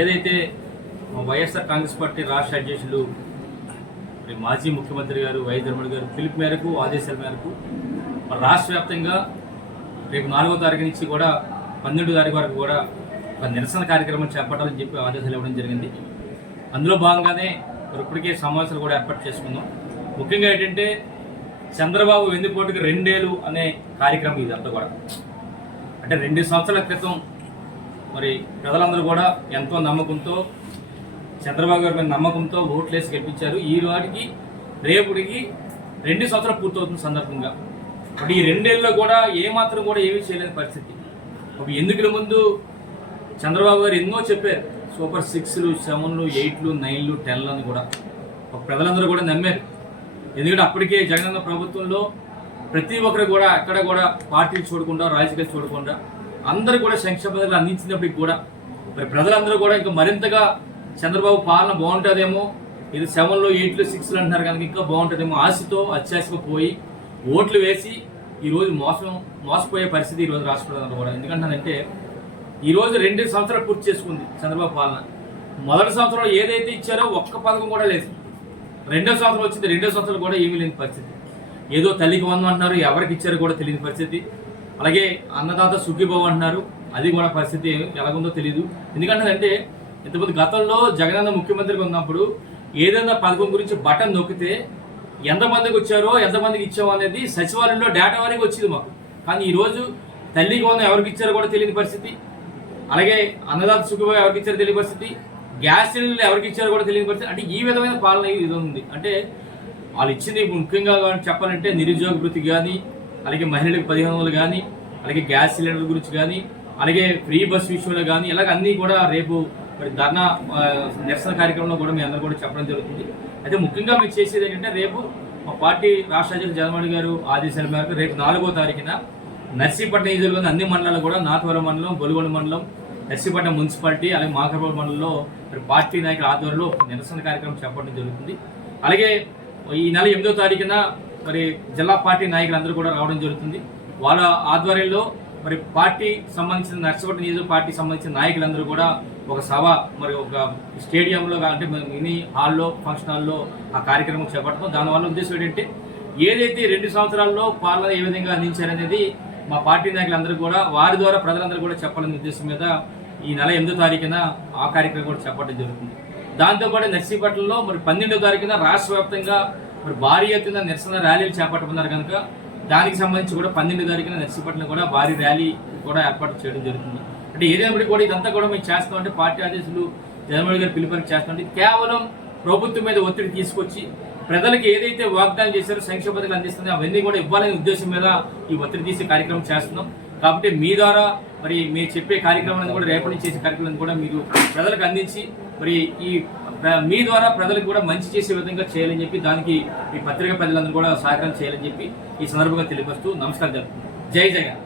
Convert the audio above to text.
ఏదైతే వైఎస్ఆర్ కాంగ్రెస్ పార్టీ రాష్ట్ర అధ్యక్షులు మాజీ ముఖ్యమంత్రి గారు వైఎస్ జగన్మోహన్ గారు పిలుపు మేరకు ఆదేశాల మేరకు రాష్ట్ర వ్యాప్తంగా రేపు 4వ తారీఖు నుంచి కూడా 12వ తారీఖు వరకు కూడా ఒక నిరసన కార్యక్రమం చేపట్టాలని చెప్పి ఆదేశాలు ఇవ్వడం జరిగింది. అందులో భాగంగానే ఇప్పటికే సమావేశాలు కూడా ఏర్పాటు చేసుకున్నాం. ముఖ్యంగా ఏంటంటే చంద్రబాబు వెన్నుపోటుకి 2 ఏళ్ళు అనే కార్యక్రమం ఇదంతా కూడా. అంటే 2 సంవత్సరాల క్రితం మరి ప్రజలందరూ కూడా ఎంతో నమ్మకంతో చంద్రబాబు గారి మీద నమ్మకంతో ఓట్లేసి గెలిపించారు. ఈ వాటికి రేపుడికి 2 సంవత్సరాలు పూర్తవుతున్న సందర్భంగా ఇప్పుడు ఈ 2 ఏళ్ళలో కూడా ఏమాత్రం కూడా ఏమీ చేయలేని పరిస్థితి. ఒక ఎన్నికల ముందు చంద్రబాబు గారు ఎన్నో చెప్పారు, సూపర్ 6లు 7లు 8లు 9లు 10లు అని కూడా ప్రజలందరూ కూడా నమ్మారు. ఎందుకంటే అప్పటికే జగనన్న ప్రభుత్వంలో ప్రతి ఒక్కరు కూడా ఎక్కడ కూడా పార్టీలు చూడకుండా రాజకీయాలు చూడకుండా అందరూ కూడా సంక్షేమ పథకాలు అందించినప్పటికి కూడా మరి ప్రజలందరూ కూడా ఇంకా మరింతగా చంద్రబాబు పాలన బాగుంటుందేమో, ఇది 7లు 8లు 6లు అంటున్నారు కనుక ఇంకా బాగుంటుందేమో ఆశతో అత్యాశకు పోయి ఓట్లు వేసి ఈరోజు మోసపోయే పరిస్థితి ఈరోజు రాష్ట్ర ప్రజలందరూ కూడా. ఎందుకంటే ఈరోజు 2 సంవత్సరాలు పూర్తి చేసుకుంది చంద్రబాబు పాలన. మొదటి సంవత్సరంలో ఏదైతే ఇచ్చారో ఒక్క పథకం కూడా లేదు. 2వ సంవత్సరం వచ్చింది, 2వ సంవత్సరం కూడా ఏమీ లేని పరిస్థితి. ఏదో తల్లికి 100 అంటున్నారు, ఎవరికి ఇచ్చారో కూడా తెలియని పరిస్థితి. అలాగే అన్నదాత సుఖీభవ అంటున్నారు, అది కూడా పరిస్థితి ఎలాగుందో తెలియదు. ఎందుకంటే ఇంతకుముందు గతంలో జగనన్న ముఖ్యమంత్రిగా ఉన్నప్పుడు ఏదైనా పథకం గురించి బటన్ నొక్కితే ఎంతమందికి వచ్చారో ఎంతమందికి ఇచ్చామో అనేది సచివాలయంలో డేటా వరకు వచ్చింది మాకు. కానీ ఈరోజు తల్లికి 100 ఎవరికి ఇచ్చారో కూడా తెలియని పరిస్థితి. అలాగే అన్నదాత సుఖీభవ ఎవరికి ఇచ్చారో తెలియని పరిస్థితి, గ్యాస్ సిలిండర్లు ఎవరికి ఇచ్చారో కూడా తెలియని పరిస్థితి. అంటే ఈ విధమైన పాలన ఇది ఉంది. అంటే వాళ్ళు ఇచ్చింది ముఖ్యంగా చెప్పాలంటే నిరుద్యోగ వృత్తి కానీ, అలాగే మహిళలకు 1500 కానీ, అలాగే గ్యాస్ సిలిండర్ గురించి కానీ, అలాగే ఫ్రీ బస్ విషయంలో కానీ, ఇలాగ అన్నీ కూడా రేపు మరి ధర్నా నిరసన కార్యక్రమంలో కూడా మీ అందరూ కూడా చెప్పడం జరుగుతుంది. అయితే ముఖ్యంగా మీరు చేసేది ఏంటంటే రేపు మా పార్టీ రాష్ట్ర అధ్యక్షులు జగన్మోహన్ గారు ఆదేశాల మేరకు రేపు 4వ తారీఖున నర్సీపట్నం నియోజకవర్గంలోని అన్ని మండలాలు కూడా నాథవరం మండలం, గొలుగొండ మండలం, నర్సీపట్నం మున్సిపాలిటీ, అలాగే మాకరపల్లి మండలంలో మరి పార్టీ నాయకుల ఆధ్వర్యంలో నిరసన కార్యక్రమం చేపట్టడం జరుగుతుంది. అలాగే ఈ నెల 8వ తారీఖున మరి జిల్లా పార్టీ నాయకులందరూ కూడా రావడం జరుగుతుంది. వాళ్ళ ఆధ్వర్యంలో మరి పార్టీ సంబంధించిన నర్సీపట్నం నియోజకవర్గ పార్టీ సంబంధించిన నాయకులందరూ కూడా ఒక సభ మరి ఒక స్టేడియంలో అంటే మినీ హాల్లో ఫంక్షన్ హాల్లో ఆ కార్యక్రమం చేపడతాం. దానివల్ల ఉద్దేశం ఏంటంటే ఏదైతే 2 సంవత్సరాల్లో పాలన ఏ విధంగా అందించారనేది మా పార్టీ నాయకులందరూ కూడా వారి ద్వారా ప్రజలందరూ కూడా చెప్పాలనే ఉద్దేశం మీద ఈ నెల 8వ తారీఖున ఆ కార్యక్రమం కూడా చేపట్టడం జరుగుతుంది. దాంతోపాటు నర్సీపట్నంలో మరి 12వ తారీఖున రాష్ట్ర వ్యాప్తంగా మరి భారీ ఎత్తున నిరసన ర్యాలీలు చేపట్టమన్నారు కనుక దానికి సంబంధించి కూడా 12వ తారీఖున నర్సీపట్నం కూడా భారీ ర్యాలీ కూడా ఏర్పాటు చేయడం జరుగుతుంది. అంటే ఏదైనప్పటికీ కూడా ఇదంతా కూడా మేము చేస్తామంటే పార్టీ ఆదేశాలు జగన్మోహన్ గారు పిలుపుకి చేస్తామంటే కేవలం ప్రభుత్వం మీద ఒత్తిడి తీసుకొచ్చి ప్రజలకు ఏదైతే వాగ్దానం చేశారో సంక్షేమ పథకాలు అందిస్తుందో అవన్నీ కూడా ఇవ్వాలనే ఉద్దేశం మీద ఈ ఒత్తిడి తీసే కార్యక్రమం చేస్తున్నాం. కాబట్టి మీ ద్వారా మరి మీరు చెప్పే కార్యక్రమాలను కూడా రేపటి నుంచి చేసే కార్యక్రమాలను కూడా మీరు ప్రజలకు అందించి మరి ఈ మీ ద్వారా ప్రజలకు కూడా మంచి చేసే విధంగా చేయాలని చెప్పి దానికి ఈ పత్రికా ప్రజలందరూ కూడా సహకారం చేయాలని చెప్పి ఈ సందర్భంగా తెలియపరుస్తూ నమస్కారం జరుపుతున్నాం. జై జగన్.